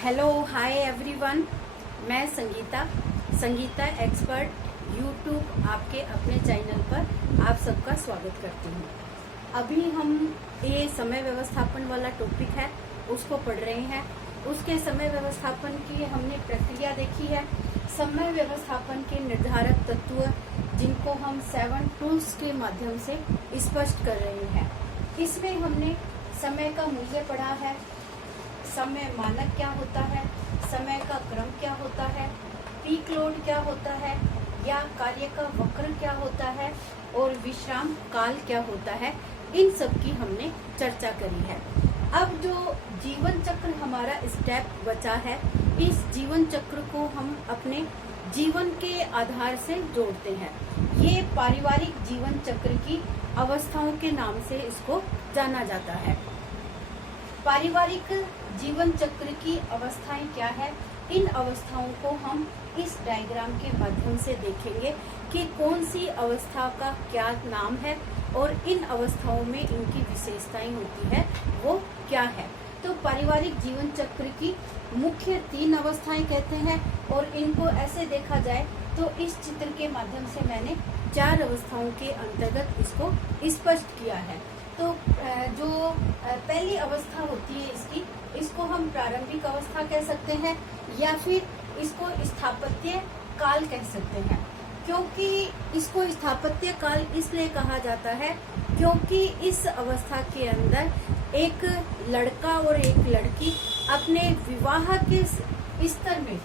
Hello hi everyone, मैं Sangeeta expert YouTube आपके अपने चैनल पर आप सबका स्वागत करती हूँ। अभी हम ये समय व्यवस्थापन वाला टॉपिक है उसको पढ़ रहे हैं। उसके समय व्यवस्थापन की हमने प्रक्रिया देखी है। समय व्यवस्थापन के निर्धारक तत्व जिनको हम 7 टूल्स के माध्यम से स्पष्ट कर रहे हैं। इसमें हमने समय का मूल्य पढ़ा है, समय मानक क्या होता है, समय का क्रम क्या होता है, पीक लोड क्या होता है या कार्य का वक्र क्या होता है और विश्राम काल क्या होता है। इन सब की हमने चर्चा करी है। अब जो जीवन चक्र हमारा स्टेप बचा है, इस जीवन चक्र को हम अपने जीवन के आधार से जोड़ते हैं। ये पारिवारिक जीवन चक्र की अवस्थाओं के नाम से इसको जाना जाता है। पारिवारिक जीवन चक्र की अवस्थाएं क्या है, इन अवस्थाओं को हम इस डायग्राम के माध्यम से देखेंगे कि कौन सी अवस्था का क्या नाम है और इन अवस्थाओं में इनकी विशेषताएं होती है वो क्या है। तो पारिवारिक जीवन चक्र की मुख्य 3 अवस्थाएं कहते हैं और इनको ऐसे देखा जाए तो इस चित्र के माध्यम से मैंने 4 अवस्थाओं के अंतर्गत इसको स्पष्ट किया है। तो जो पहली अवस्था होती है इसको हम प्रारंभिक अवस्था कह सकते हैं या फिर इसको स्थापत्य काल कह सकते हैं। क्योंकि इसको स्थापत्य काल इसलिए कहा जाता है क्योंकि इस अवस्था के अंदर एक लड़का और एक लड़की अपने विवाह के स्तर में,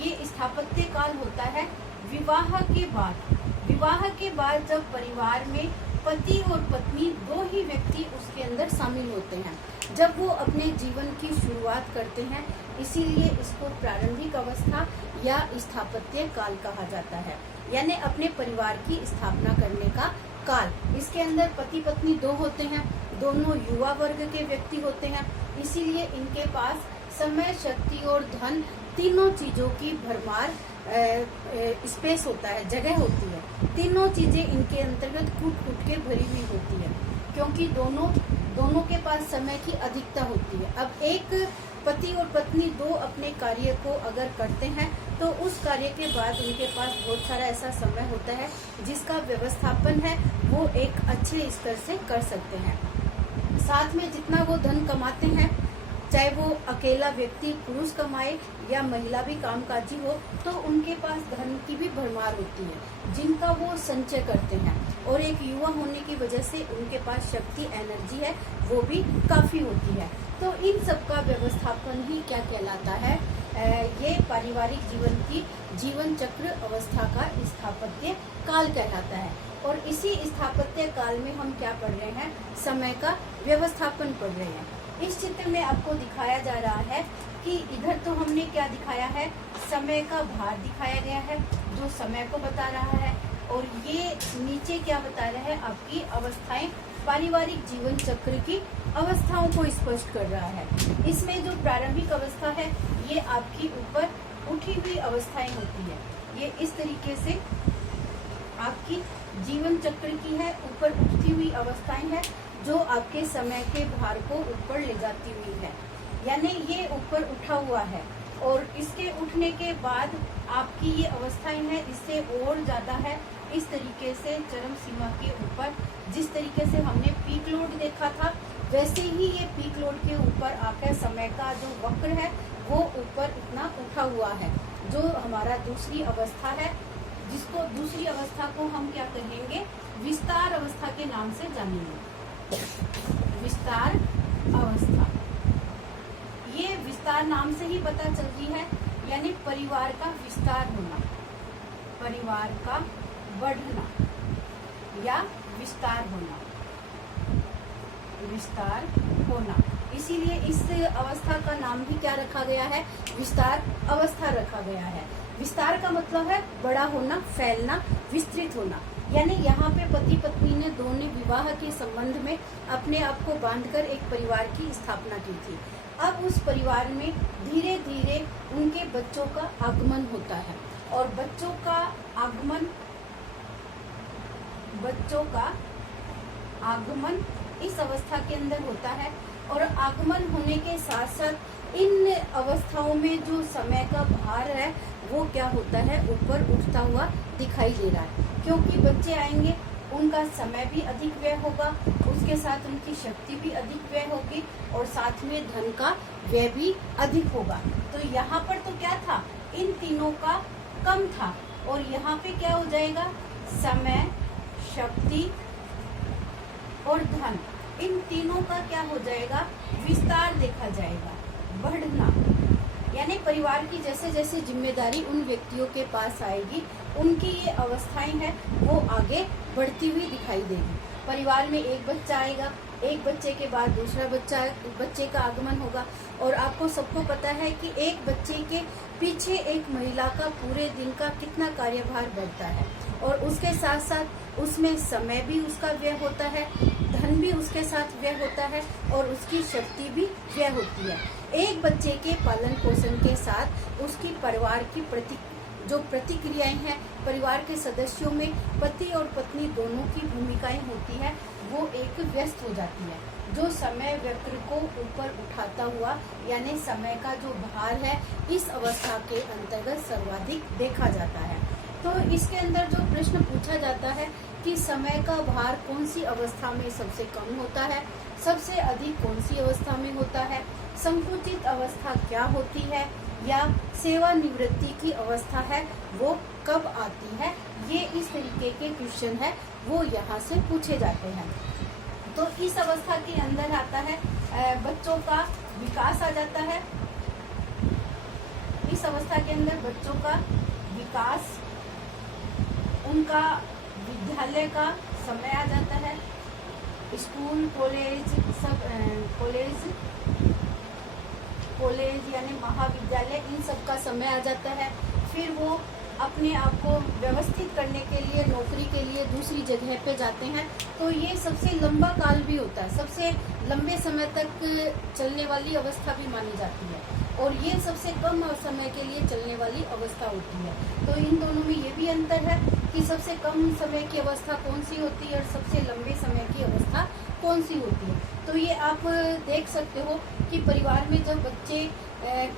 ये स्थापत्य काल होता है। विवाह के बाद जब परिवार में पति और पत्नी 2 ही व्यक्ति उसके अंदर शामिल होते हैं, जब वो अपने जीवन की शुरुआत करते हैं, इसीलिए इसको प्रारंभिक अवस्था या स्थापत्य काल कहा जाता है। यानी अपने परिवार की स्थापना करने का काल। इसके अंदर पति पत्नी 2 होते हैं, दोनों युवा वर्ग के व्यक्ति होते हैं, इसीलिए इनके पास समय, शक्ति और धन तीनों चीजों की भरमार स्पेस होता है, जगह होती है। तीनों चीजें इनके अंतर्गत कूट के भरी हुई होती है क्योंकि दोनों के पास समय की अधिकता होती है। अब एक पति और पत्नी 2 अपने कार्य को अगर करते हैं तो उस कार्य के बाद उनके पास बहुत सारा ऐसा समय होता है जिसका व्यवस्थापन है वो एक अच्छे स्तर से कर सकते हैं। साथ में जितना वो धन कमाते हैं, चाहे वो अकेला व्यक्ति पुरुष कमाए या महिला भी कामकाजी हो, तो उनके पास धन की भी भरमार होती है जिनका वो संचय करते हैं। और एक युवा होने की वजह से उनके पास शक्ति, एनर्जी है वो भी काफी होती है। तो इन सब का व्यवस्थापन ही क्या कहलाता है, ये पारिवारिक जीवन की जीवन चक्र अवस्था का स्थापत्य काल कहलाता है। और इसी स्थापत्य काल में हम क्या पढ़ रहे हैं, समय का व्यवस्थापन पढ़ रहे हैं। इस चित्र में आपको दिखाया जा रहा है कि इधर तो हमने क्या दिखाया है, समय का भार दिखाया गया है जो समय को बता रहा है, और ये नीचे क्या बता रहा है, आपकी अवस्थाएं, पारिवारिक जीवन चक्र की अवस्थाओं को स्पष्ट कर रहा है। इसमें जो प्रारंभिक अवस्था है ये आपकी ऊपर उठी हुई अवस्थाएं होती है। ये इस तरीके से आपकी जीवन चक्र की है, ऊपर उठती हुई अवस्थाएं हैं जो आपके समय के भार को ऊपर ले जाती हुई है। यानी ये ऊपर उठा हुआ है और इसके उठने के बाद आपकी ये अवस्थाएं हैं इससे और ज्यादा है। इस तरीके से चरम सीमा के ऊपर, जिस तरीके से हमने पीक लोड देखा था, वैसे ही ये पीक लोड के ऊपर आकर समय का जो वक्र है वो ऊपर इतना उठा हुआ है, जो हमारा दूसरी अवस्था है, जिसको दूसरी अवस्था को हम क्या कहेंगे, विस्तार अवस्था के नाम से जानेंगे। विस्तार अवस्था, ये विस्तार नाम से ही पता चलती है, यानी परिवार का विस्तार होना, परिवार का बढ़ना या विस्तार होना, विस्तार होना। इसीलिए इस अवस्था का नाम भी क्या रखा गया है, विस्तार अवस्था रखा गया है। विस्तार का मतलब है बड़ा होना, फैलना, विस्तृत होना। यानी यहाँ पे पति पत्नी ने दोनों विवाह के संबंध में अपने आप को बांधकर एक परिवार की स्थापना की थी। अब उस परिवार में धीरे धीरे उनके बच्चों का आगमन होता है और बच्चों का आगमन इस अवस्था के अंदर होता है और आगमन होने के साथ साथ इन अवस्थाओं में जो समय का भार है वो क्या होता है, ऊपर उठता हुआ दिखाई दे रहा है। क्योंकि बच्चे आएंगे, उनका समय भी अधिक व्यय होगा, उसके साथ उनकी शक्ति भी अधिक व्यय होगी और साथ में धन का व्यय भी अधिक होगा। तो यहाँ पर तो क्या था, इन तीनों का कम था और यहाँ पे क्या हो जाएगा, समय, शक्ति और धन, इन तीनों का क्या हो जाएगा, विस्तार देखा जाएगा, बढ़ना। यानी परिवार की जैसे जैसे जिम्मेदारी उन व्यक्तियों के पास आएगी, उनकी ये अवस्थाएं हैं वो आगे बढ़ती हुई दिखाई देगी। परिवार में एक बच्चा आएगा, एक बच्चे के बाद दूसरा बच्चे का आगमन होगा और आपको सबको पता है कि एक बच्चे के पीछे एक महिला का पूरे दिन का कितना कार्यभार बढ़ता है और उसके साथ साथ उसमें समय भी उसका व्यय होता है, धन भी उसके साथ व्यय होता है और उसकी शक्ति भी व्यय होती है। एक बच्चे के पालन पोषण के साथ उसकी परिवार की जो प्रतिक्रियाएं हैं, परिवार के सदस्यों में पति और पत्नी दोनों की भूमिकाएं होती है, वो एक व्यस्त हो जाती है, जो समय व्यक्ति को ऊपर उठाता हुआ, यानी समय का जो भार है इस अवस्था के अंतर्गत सर्वाधिक देखा जाता है। तो इसके अंदर जो प्रश्न पूछा जाता है कि समय का भार कौन सी अवस्था में सबसे कम होता है, सबसे अधिक कौन सी अवस्था में होता है, संकुचित अवस्था क्या होती है या सेवानिवृत्ति की अवस्था है वो कब आती है, ये इस तरीके के क्वेश्चन है वो यहाँ से पूछे जाते हैं। तो इस अवस्था के अंदर आता है बच्चों का विकास आ जाता है। इस अवस्था के अंदर बच्चों का विकास, उनका विद्यालय का समय आ जाता है, स्कूल कॉलेज यानी महाविद्यालय, इन सब का समय आ जाता है। फिर वो अपने आप को व्यवस्थित करने के लिए नौकरी के लिए दूसरी जगह पे जाते हैं। तो ये सबसे लंबा काल भी होता है, सबसे लंबे समय तक चलने वाली अवस्था भी मानी जाती है और ये सबसे कम समय के लिए चलने वाली अवस्था होती है। तो इन दोनों में ये भी अंतर है कि सबसे कम समय की अवस्था कौन सी होती है और सबसे लंबे समय की अवस्था कौन सी होती है। तो ये आप देख सकते हो कि परिवार में जब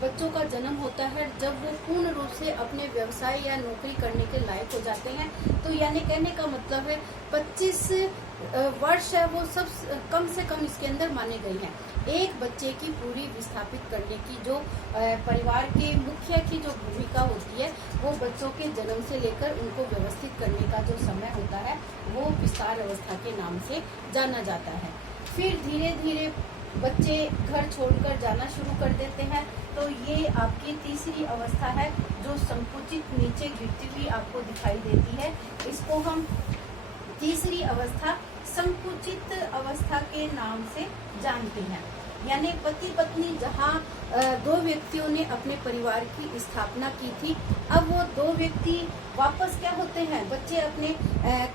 बच्चों का जन्म होता है, जब वो पूर्ण रूप से अपने व्यवसाय या नौकरी करने के लायक हो जाते हैं, तो यानी कहने का मतलब है 25 वर्ष है वो सब कम से कम इसके अंदर माने गए हैं। एक बच्चे की पूरी विस्थापित करने की जो परिवार के मुखिया की जो भूमिका होती है, वो बच्चों के जन्म से लेकर उनको व्यवस्थित करने का जो समय होता है वो विस्तार अवस्था के नाम से जाना जाता है। फिर धीरे धीरे बच्चे घर छोड़कर जाना शुरू कर देते हैं। तो ये आपकी तीसरी अवस्था है जो संकुचित नीचे गिरती हुई आपको दिखाई देती है। इसको हम तीसरी अवस्था संकुचित अवस्था के नाम से जानते हैं। यानी पति पत्नी जहाँ दो व्यक्तियों ने अपने परिवार की स्थापना की थी, अब वो दो व्यक्ति वापस क्या होते हैं, बच्चे अपने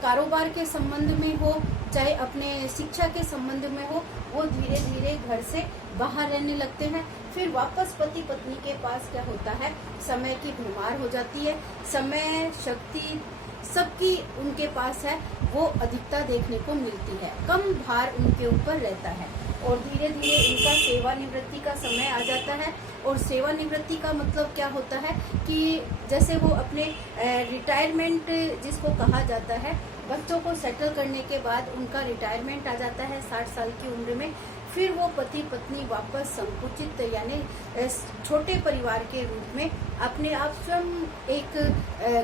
कारोबार के संबंध में हो चाहे अपने शिक्षा के संबंध में हो, वो धीरे धीरे घर से बाहर रहने लगते हैं। फिर वापस पति पत्नी के पास क्या होता है, समय की भरमार हो जाती है, समय शक्ति सबकी उनके पास है वो अधिकता देखने को मिलती है, कम भार उनके ऊपर रहता है और धीरे धीरे उनका सेवानिवृत्ति का समय आ जाता है। और सेवानिवृत्ति का मतलब क्या होता है कि जैसे वो अपने रिटायरमेंट जिसको कहा जाता है, बच्चों को सेटल करने के बाद उनका रिटायरमेंट आ जाता है 60 साल की उम्र में। फिर वो पति पत्नी वापस संकुचित यानी छोटे परिवार के रूप में अपने आप स्वयं एक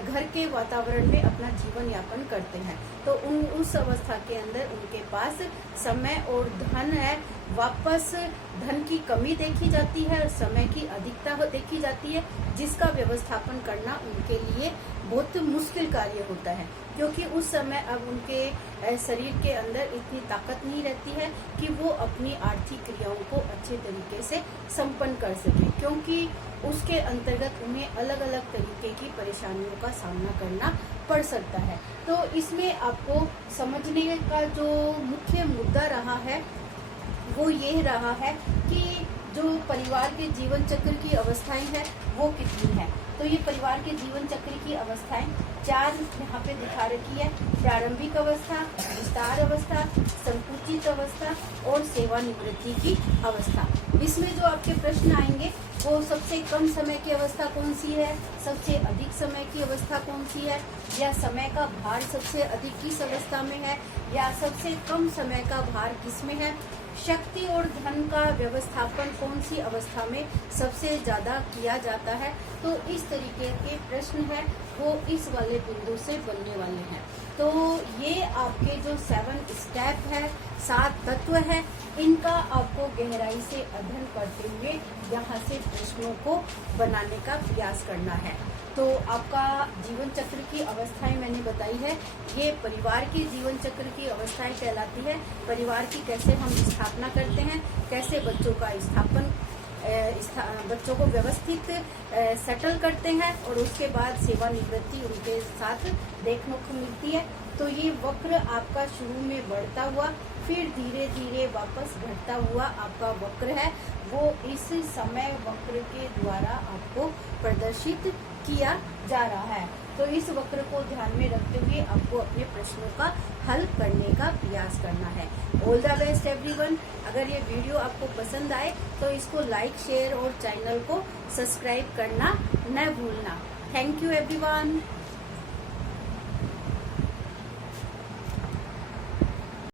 घर के वातावरण में अपना जीवन यापन करते हैं। तो उस अवस्था के अंदर उनके पास समय और धन है, वापस धन की कमी देखी जाती है और समय की अधिकता देखी जाती है, जिसका व्यवस्थापन करना उनके लिए बहुत मुश्किल कार्य होता है, क्योंकि उस समय अब उनके शरीर के अंदर इतनी ताकत नहीं रहती है कि वो अपनी आर्थिक क्रियाओं को अच्छे तरीके से संपन्न कर सके, क्योंकि उसके अंतर्गत उन्हें अलग अलग तरीके की परेशानियों का सामना करना पड़ सकता है। तो इसमें आपको समझने का जो मुख्य मुद्दा रहा है वो ये रहा है कि जो परिवार के जीवन चक्र की अवस्थाएं हैं वो कितनी है। तो ये परिवार के जीवन चक्र की अवस्थाएं 4 यहाँ पे दिखा रखी है। प्रारंभिक अवस्था, विस्तार अवस्था, संकुचित अवस्था और सेवानिवृत्ति की अवस्था। इसमें जो आपके प्रश्न आएंगे वो सबसे कम समय की अवस्था कौन सी है, सबसे अधिक समय की अवस्था कौन सी है, या समय का भार सबसे अधिक किस अवस्था में है, या सबसे कम समय का भार किस में है, शक्ति और धन का व्यवस्थापन कौन सी अवस्था में सबसे ज्यादा किया जाता है। तो इस तरीके के प्रश्न है वो इस वाले बिंदु से बनने वाले हैं। तो ये आपके जो 7 स्टेप है, 7 तत्व है, इनका आपको गहराई से अध्ययन करते हुए यहाँ से प्रश्नों को बनाने का प्रयास करना है। तो आपका जीवन चक्र की अवस्थाएं मैंने बताई है, ये परिवार की जीवन चक्र की अवस्थाएं कहलाती है। परिवार की कैसे हम स्थापना करते हैं, कैसे बच्चों का बच्चों को व्यवस्थित सेटल करते हैं और उसके बाद सेवानिवृत्ति उनके साथ देखने को मिलती है। तो ये वक्र आपका शुरू में बढ़ता हुआ फिर धीरे धीरे वापस घटता हुआ आपका वक्र है, वो इस समय वक्र के द्वारा आपको प्रदर्शित किया जा रहा है। तो इस वक्र को ध्यान में रखते हुए आपको अपने प्रश्नों का हल करने का प्रयास करना है। All the best everyone. अगर ये वीडियो आपको पसंद आए तो इसको लाइक, शेयर और चैनल को सब्सक्राइब करना न भूलना। Thank you everyone.